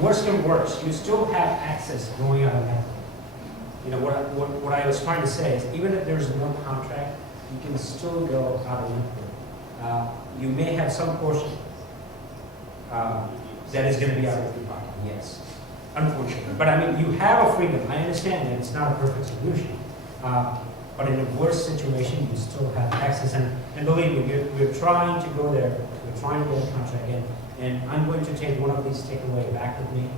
worse comes worse, you still have access going out of that. What I was trying to say is, even if there's no contract, you can still go out of network. You may have some portion that is going to be out of your pocket, yes, unfortunately. But I mean, you have a freedom. I understand that it's not a perfect solution. But in a worse situation, you still have access. And believe me, we're trying to go there. We're trying to get a contract in. And I'm going to take one of these takeaway back with me.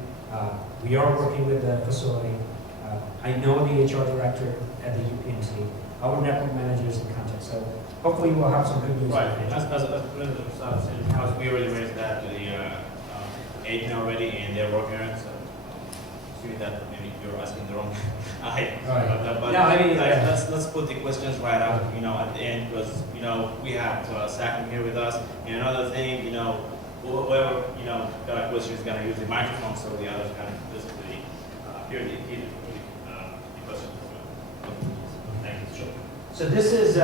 We are working with the facility. I know the HR director at the UPMC. Our network manager is in contact. So hopefully we'll have some good news. Right. As we already raised that to the Etienne already, and they're working on it. So assuming that maybe you're asking the wrong height. Right. But no, I mean, let's put the questions right out, at the end, because we have Sakim here with us. And another thing, whoever got a question is going to use the microphone, so the others can basically hear the question. Thank you. Sure. So this is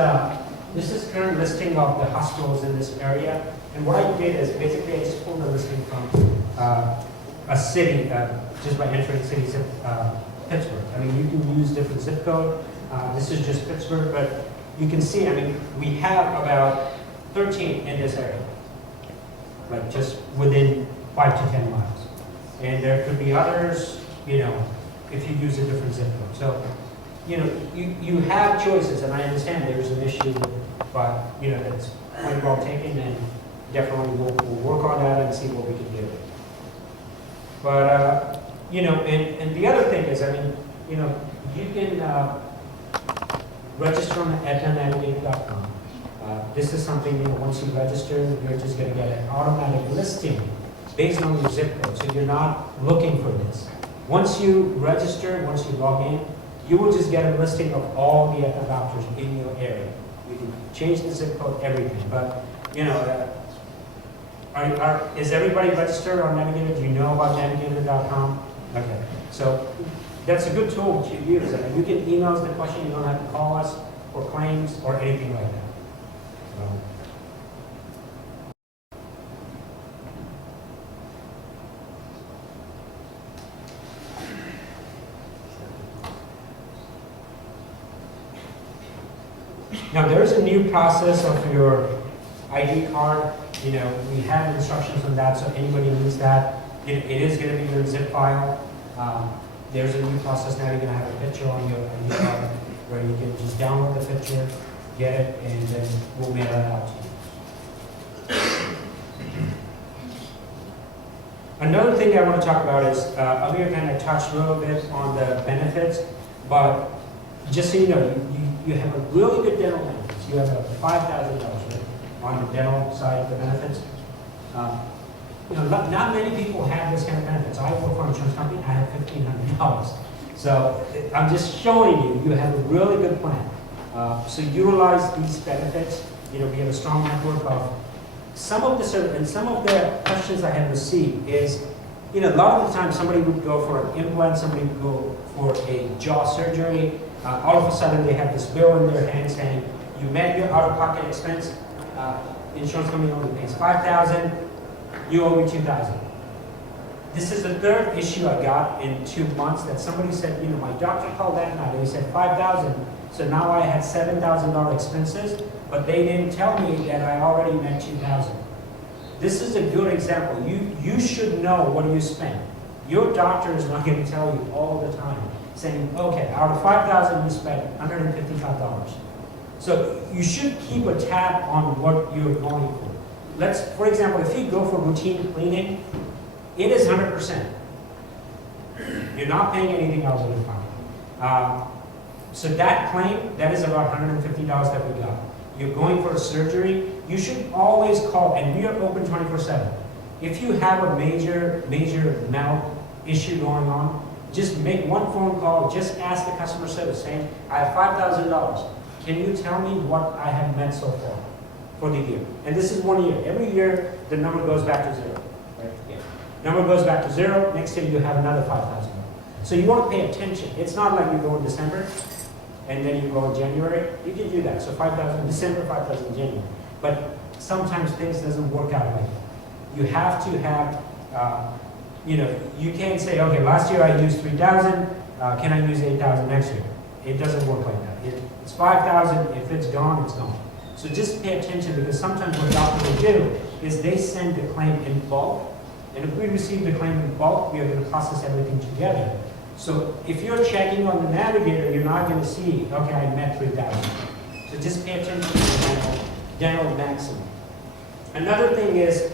current listing of the hospitals in this area. And what I did is basically I just pulled a listing from a city, just by entering cities of Pittsburgh. I mean, you can use different zip code. This is just Pittsburgh, but you can see, I mean, we have about 13 in this area, like just within 5 to 10 miles. And there could be others, if you use a different zip code. So, you have choices, and I understand there's an issue, but, that's quite well taken, and definitely we'll work on that and see what we can do. But, and the other thing is, I mean, you can register on etinnavigate.com. This is something, once you register, you're just going to get an automatic listing based on your zip code. So you're not looking for this. Once you register, once you log in, you will just get a listing of all the Etna doctors in your area. You can change the zip code, everything. But, is everybody registered on Navigator? Do you know about navigator.com? Okay. So that's a good tool to use. I mean, you can email us the question. You don't have to call us for claims or anything like that. Now there is a new process of your ID card. We have instructions on that, so anybody needs that. It is going to be in a zip file. There's a new process now. You're going to have a picture on your ID card where you can just download the picture, get it, and then we'll mail it out to you. Another thing I want to talk about is, Amir kind of touched a little bit on the benefits, but just so you know, you have a really good dental benefits. You have a $5,000 on the dental side of the benefits. Not many people have this kind of benefits. I work for an insurance company. I have $1,500. So I'm just showing you have a really good plan. So utilize these benefits. We have a strong network of some of the questions I have received is, a lot of the time somebody would go for an implant, somebody would go for a jaw surgery. All of a sudden they have this bill in their hand saying, you met your out-of-pocket expense. Insurance company only pays $5,000. You owe me $2,000. This is the third issue I got in 2 months that somebody said, my doctor called that night. They said $5,000. So now I had $7,000 expenses, but they didn't tell me that I already met $2,000. This is a good example. You should know what you spend. Your doctor is not going to tell you all the time, saying, okay, out of $5,000 you spent $155. So you should keep a tab on what you're going for. For example, if you go for routine cleaning, it is 100%. You're not paying anything else out of your pocket. So that claim, that is about $150 that we got. You're going for a surgery, you should always call, and we are open 24/7. If you have a major mouth issue going on, just make one phone call, just ask the customer service saying, I have $5,000. Can you tell me what I have met so far for the year? And this is 1 year. Every year, the number goes back to zero. Right? Yeah. Number goes back to zero, next year you have another $5,000. So you want to pay attention. It's not like you go in December, and then you go in January. You can do that. So $5,000 December, $5,000 January. But sometimes things doesn't work out like that. You have to have you know, you can't say, okay, last year I used 3,000, can I use 8,000 next year? It doesn't work like that. It's 5,000, if it's gone, it's gone. So just pay attention, because sometimes what doctors will do is they send the claim in bulk, and if we receive the claim in bulk, we are going to process everything together. So if you're checking on the navigator, you're not going to see, okay, I met 3,000. So just pay attention to the dental maximum. Another thing is,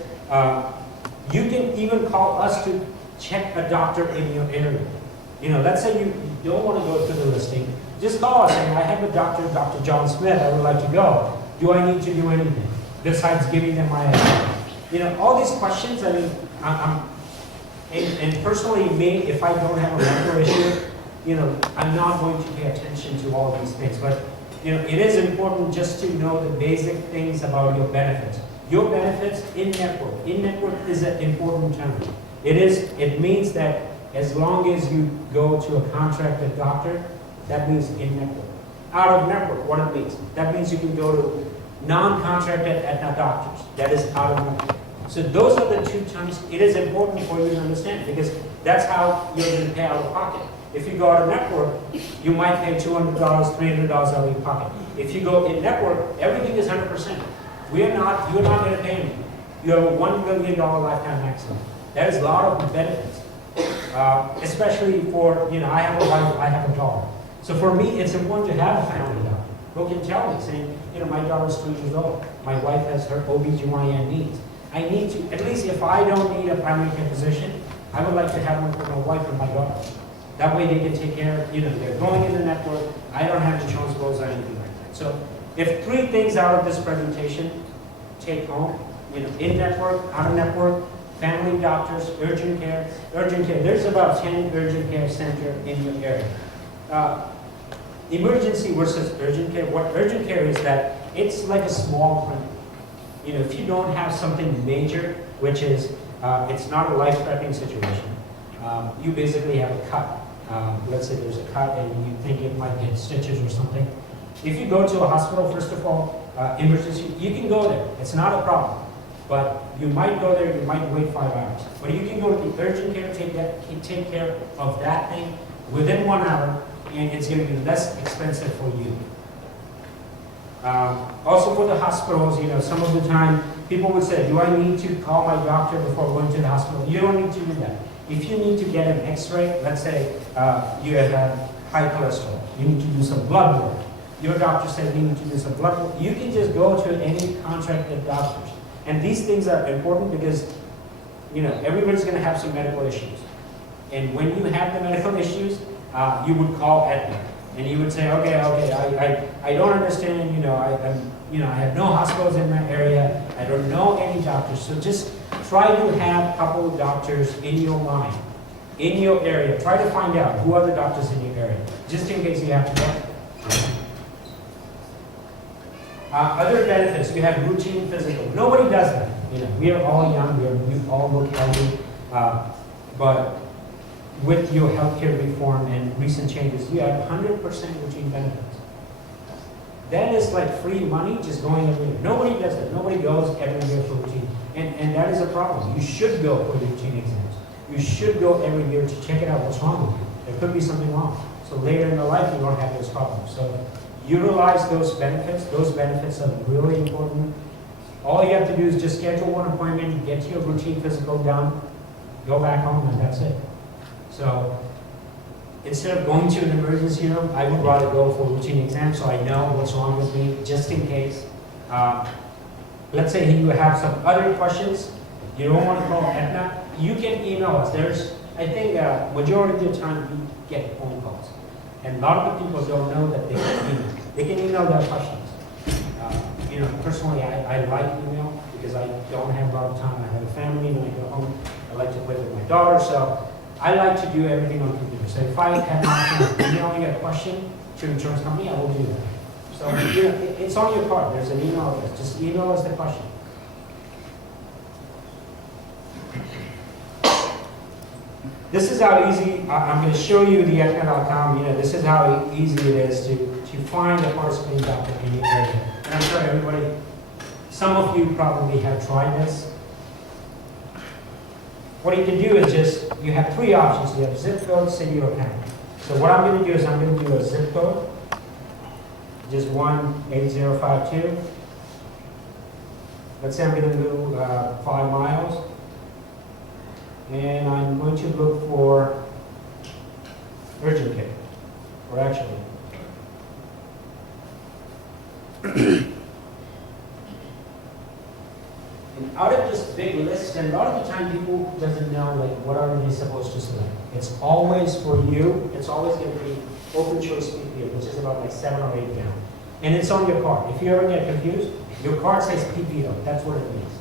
you can even call us to check a doctor in your area. You know, let's say you don't want to go to the listing, just call us and I have a doctor, Dr. John Smith, I would like to go. Do I need to do anything besides giving them my address? You know, all these questions, I mean, and personally me, if I don't have a medical issue, you know, I'm not going to pay attention to all these things. But, you know, it is important just to know the basic things about your benefits. Your benefits in network. In network is an important term. It means that as long as you go to a contracted doctor, that means in network. Out of network, what it means? That means you can go to non-contracted Aetna doctors. That is out of network. So those are the two terms. It is important for you to understand, because that's how you're going to pay out of pocket. If you go out of network, you might pay $200, $300 out of your pocket. If you go in network, everything is 100%. You're not going to pay anything. You have a $1 million lifetime maximum. That is a lot of benefits, especially for, you know, I have a wife, I have a daughter. So for me, it's important to have a family doctor who can tell me, saying, you know, my daughter's 2 years old. My wife has her OBGYN needs. I need to, at least if I don't need a primary care physician, I would like to have one for my wife and my daughter. That way they can take care of, you know, they're going in the network, I don't have insurance bills or anything like that. So if 3 things out of this presentation take home, you know, in network, out of network, family doctors, urgent care. Urgent care, there's about 10 urgent care centers in your area. Emergency versus urgent care. What urgent care is that it's like a small clinic. You know, if you don't have something major, which is, it's not a life-threatening situation, you basically have a cut. Let's say there's a cut and you think it might get stitches or something. If you go to a hospital, first of all, emergency, you can go there. It's not a problem. But you might go there, you might wait 5 hours. But you can go to the urgent care, take care of that thing within 1 hour, and it's going to be less expensive for you. Also for the hospitals, you know, some of the time people would say, do I need to call my doctor before going to the hospital? You don't need to do that. If you need to get an x-ray, let's say you have high cholesterol, you need to do some blood work. Your doctor said you need to do some blood work. You can just go to any contracted doctors. And these things are important because, you know, everybody's going to have some medical issues. And when you have the medical issues, you would call Etna. And you would say, okay, I don't understand, you know, I have no hospitals in my area, I don't know any doctors. So just try to have a couple of doctors in your mind, in your area. Try to find out who are the doctors in your area, just in case you have to go. Other benefits, you have routine physical. Nobody does that. You know, we are all young, we all look healthy, but with your healthcare reform and recent changes, you have 100% routine benefits. That is like free money just going every year. Nobody does that. Nobody goes every year for routine. And that is a problem. You should go for routine exams. You should go every year to check it out what's wrong with you. There could be something wrong. So later in the life, you don't have those problems. So utilize those benefits. Those benefits are really important. All you have to do is just schedule one appointment, get your routine physical done, go back home, and that's it. So instead of going to an emergency room, I would rather go for a routine exam so I know what's wrong with me, just in case. Let's say you have some other questions, you don't want to call Etna, you can email us. There's, I think, majority of the time you get phone calls. And a lot of the people don't know that they can email. They can email their questions. You know, personally, I like email because I don't have a lot of time. I have a family, when I go home, I like to play with my daughter, so I like to do everything on computer. So if I have not emailing a question to an insurance company, I will do that. So you know, it's on your card. There's an email address. Just email us the question. This is how easy, I'm going to show you the Etna.com. You know, this is how easy it is to find a participating doctor in your area. And I'm sure everybody, some of you probably have tried this. what you can do is just, you have three options. You have zip code, city, or county. So what I'm going to do is I'm going to do a zip code, just 18052. Let's say I'm going to do 5 miles. And I'm going to look for urgent care, or actually. And out of this big list, and a lot of the time people doesn't know like what are they supposed to select. It's always for you. It's always going to be open choice PPO, which is about like 7 or 8 down. And it's on your card. If you ever get confused, your card says PPO. That's what it means.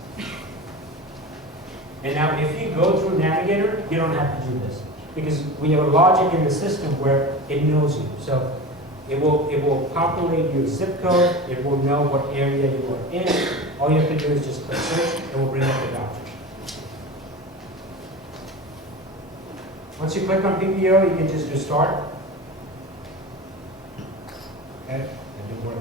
And now if you go through Navigator, you don't have to do this. Because we have a logic in the system where it knows you. So it will populate your zip code, it will know what area you are in. All you have to do is just click search, and it will bring up the doctor. Once you click on PPO, you can just do start. Okay, that didn't work.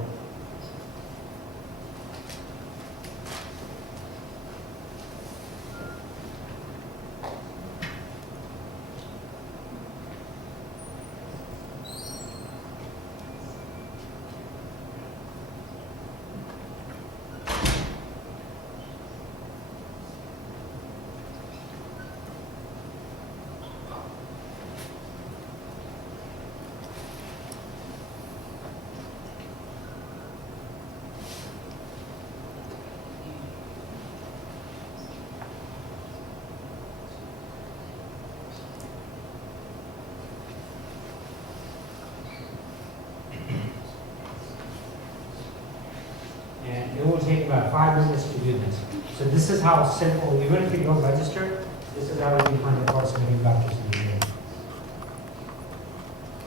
It will take about 5 minutes to do this. So this is how simple, even if you don't register, this is how you can find the corresponding doctors in the area.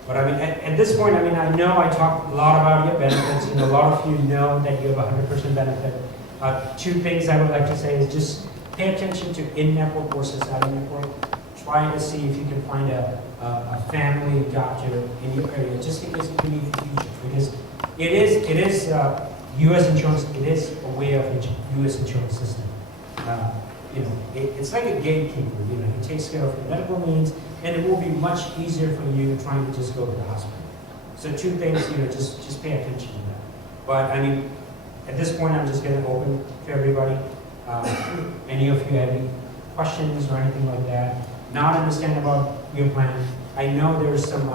But I mean, at this point, I mean, I know I talked a lot about your benefits. You know, a lot of you know that you have 100% benefit. 2 things I would like to say is just pay attention to in-network versus out-of-network. Try to see if you can find a family doctor in your area, just in case you need in the future. Because it is U.S. insurance, it is a way of U.S. insurance system. You know, it's like a gatekeeper. You know, it takes care of your medical needs, and it will be much easier for you trying to just go to the hospital. So 2 things, you know, just pay attention to that. But I mean, at this point, I'm just going to open to everybody. Any of you have any questions or anything like that? Not understand about your plan. I know there's some,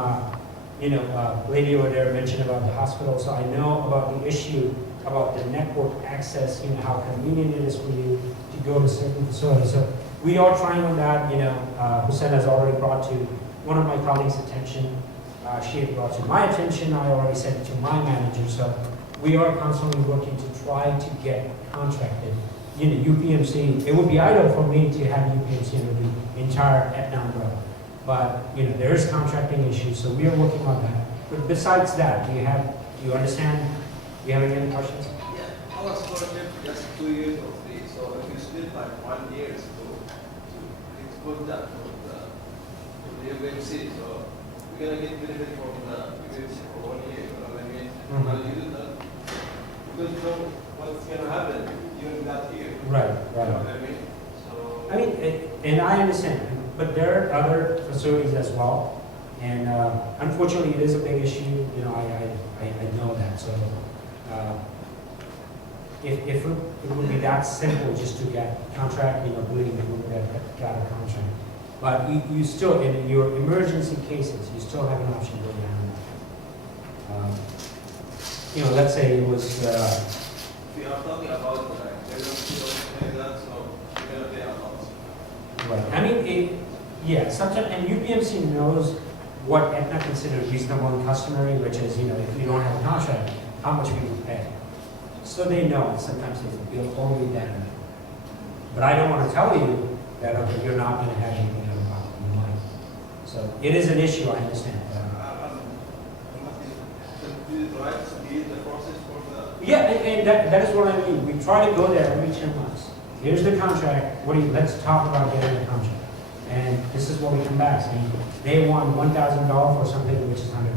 you know, lady over there mentioned about the hospital, so I know about the issue about the network access, you know, how convenient it is for you to go to certain facilities. So we are trying on that, you know, Hussein has already brought to one of my colleagues' attention. She had brought to my attention, I already sent it to my manager. So we are constantly working to try to get contracted. You know, UPMC, it would be idle for me to have UPMC under the entire Etna umbrella. But, you know, there is contracting issues, so we are working on that. But besides that, do you understand? Do you have any questions? Yeah, our scholarship just 2 years of free. So if you split like 1 year to export that to the UPMC, so we're gonna get benefit from the UPMC for 1 year. You know what I mean? I'll use that. Because you know what's gonna happen during that year. Right. You know what I mean? So I mean, and I understand, but there are other facilities as well. And unfortunately, it is a big issue. You know, I know that. So if it would be that simple just to get contract, you know, believe me, we would have got a contract. But you still, in your emergency cases, you still have an option going down. You know, let's say it was. we are talking about emergency or something like that, so we're gonna pay a lot. Right. I mean, yeah, sometimes, and UPMC knows what Etna considers reasonable and customary, which is, you know, if you don't have a contract, how much we will pay. So they know, and sometimes they feel only that. But I don't want to tell you that, okay, you're not going to have anything out of pocket money. So it is an issue, I understand. Yeah, and that is what I mean. We try to go there every 2 months. Here's the contract. Let's talk about getting a contract. And this is what we come back saying. They want $1,000 for something which is $100.